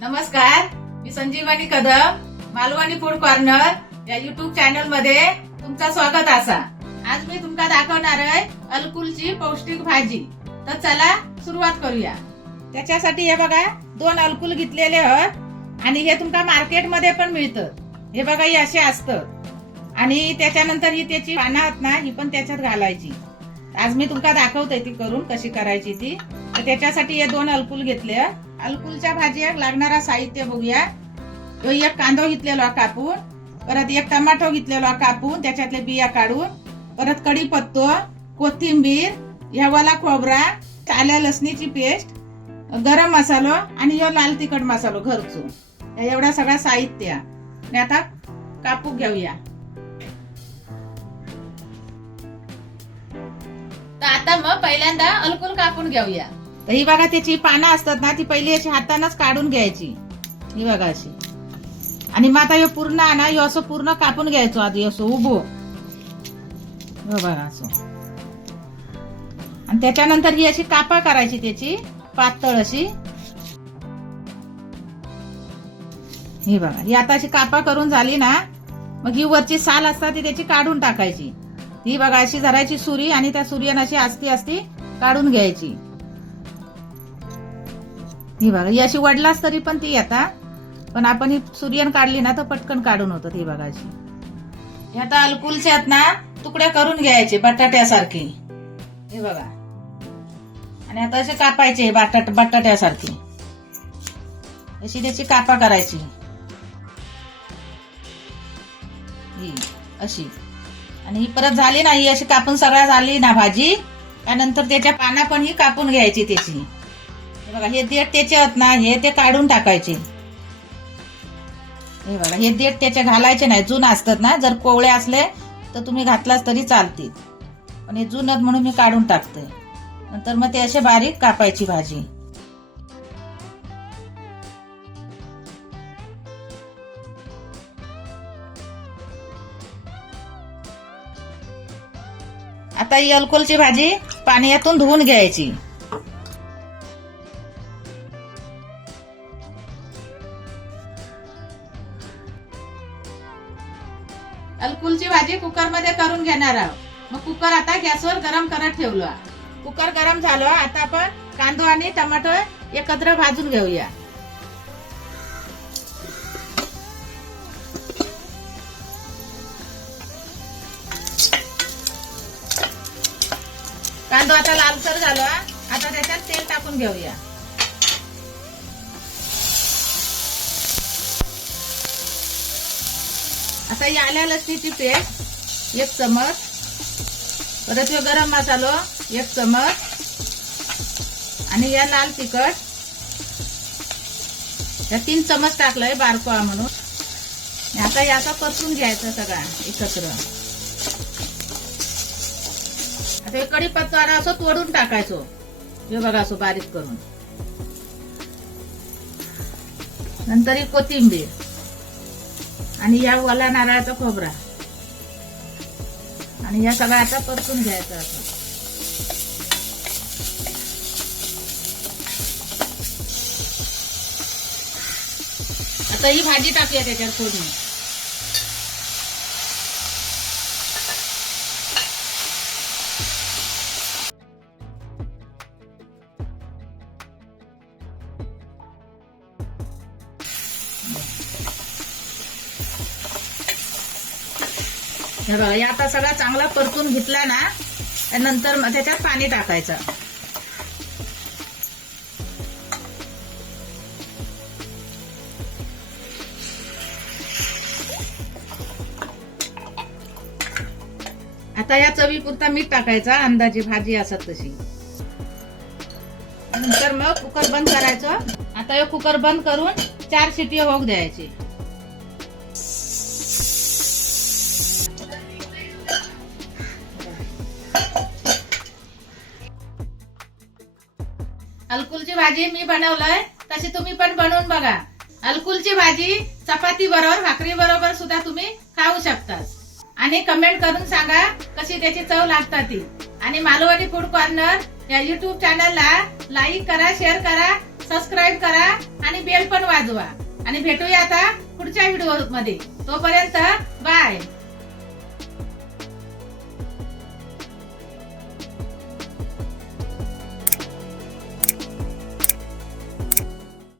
नमस्कार, मी संजीवनी Kadam, Malvani food corner या YouTube channel मध्ये तुमचं स्वागत असा. आज मी तुमका दाखवणार आहे अलकुलची पौष्टिक भाजी. तर चला सुरुवात करूया. त्याच्यासाठी हे बघा 2 अलकुल घेतलेले आहेत आणि हे तुमका मार्केट मध्ये पण मिळतं. हे बघा हे असे असतं आणि त्याच्यानंतर ही त्याची पानं आहेत ना, ही पण त्याच्यात घालायची. आज मी तुमका दाखवते ती करून कशी करायची ती. तर त्याच्यासाठी हे 2 अलकुल घेतले. अलकुलच्या भाजीक लागणारा साहित्य बघूया. एक कांदो घेतलेला कापून, परत एक टमाटो घेतलेला कापून त्याच्यातले बिया काढून, परत कढीपत्तो, कोथिंबीर, ह्या वाला खोबरा, आल्या लसणीची पेस्ट, गरम मसालो आणि ह्यो लाल तिखट मसालो घरचो. एवढा सगळा साहित्य आणि आता कापून घेऊया. तर आता मग पहिल्यांदा अलकुल कापून घेऊया. तर ही बघा त्याची पानं असतात ना, ती पहिली अशी हातानच काढून घ्यायची. ही बघा अशी. आणि मग आता हे पूर्ण ना, हे असं पूर्ण कापून घ्यायचो आधी असं उभो. बघा असं. आणि त्याच्यानंतर ही अशी कापा करायची त्याची पातळ अशी. ही बघा ही आता अशी कापा करून झाली ना, मग ही वरची साल असतात ती त्याची काढून टाकायची. ही बघा अशी धरायची सुरी आणि त्या सुरीने अशी आस्ती आस्ती काढून घ्यायची. ही बघा ही अशी वडलास तरी पण ती आता, पण आपण ही सुरीयन काढली ना तर पटकन काढून होतं. ती बघा अशी. आता अलकुलचे आहेत ना तुकडे करून घ्यायचे बटाट्यासारखे. हे बघा. आणि आता असे कापायचे बटाट्यासारखे. अशी त्याची कापा करायची. ही अशी. आणि ही परत झाली ना, ही अशी कापून सगळ्या झाली ना भाजी, त्यानंतर त्याच्या पाना पण ही कापून घ्यायची त्याची. बघा हे देठ त्याचे आहेत ना, हे ते काढून टाकायचे. हे बघा हे देठ त्याचे घालायचे नाही. जून असतात ना, जर कोवळे असले तर तुम्ही घातलास तरी चालतील, पण हे जून आहेत म्हणून मी काढून टाकते. नंतर मग ते असे बारीक कापायची भाजी. आता ही अलकुलची भाजी पाण्यातून धुवून घ्यायची. अलकुलची भाजी कुकर मध्ये करून घेणार आहोत. मग कुकर आता गॅसवर गरम करत ठेवलो. कुकर गरम झालं. आता आपण कांदो आणि टमाटो एकत्र भाजून घेऊया. कांदो आता लालसर झाला. आता त्याच्यात तेल टाकून घेऊया. आता ही आल्या लसणीची पेस्ट 1 चमच, परत यो गरम मसालो 1 चमच आणि या लाल तिखट या 3 चमच टाकलंय बारकोळा म्हणून. आता याचा परतून घ्यायचा सगळा एकत्र. आता हे कढीपत्ता असं तोडून टाकायचो. हे बघा असं बारीक करून. नंतर ही कोथिंबीर आणि या ओला नारळाचा खोबरा आणि या सगळं आता परतून घ्यायचं असं. आता ही भाजी टाकूया त्याच्यात फोडणी. हे बघा या आता सगळा चांगला परतून घेतला ना, नंतर मग त्याच्यात पाणी टाकायचं. आता या चवीपुरता मीठ टाकायचा अंदाजे भाजी असत तशी. नंतर मग कुकर बंद करायचं. आता हे कुकर बंद करून 4 शिटी होऊ द्यायची. अलकुलची भाजी मी बनवलंय, तशी तुम्ही पण बनवून बघा. अलकुलची भाजी चपाती बरोबर भाकरी बरोबर सुद्धा तुम्ही खाऊ शकता. आणि कमेंट करून सांगा कशी त्याची चव लागतात ती. आणि मालवणी फूड कॉर्नर या युट्यूब चॅनलला लाईक करा, शेअर करा, सबस्क्राईब करा आणि बेल पण वाजवा आणि भेटूया आता पुढच्या व्हिडिओ मध्ये. तोपर्यंत बाय.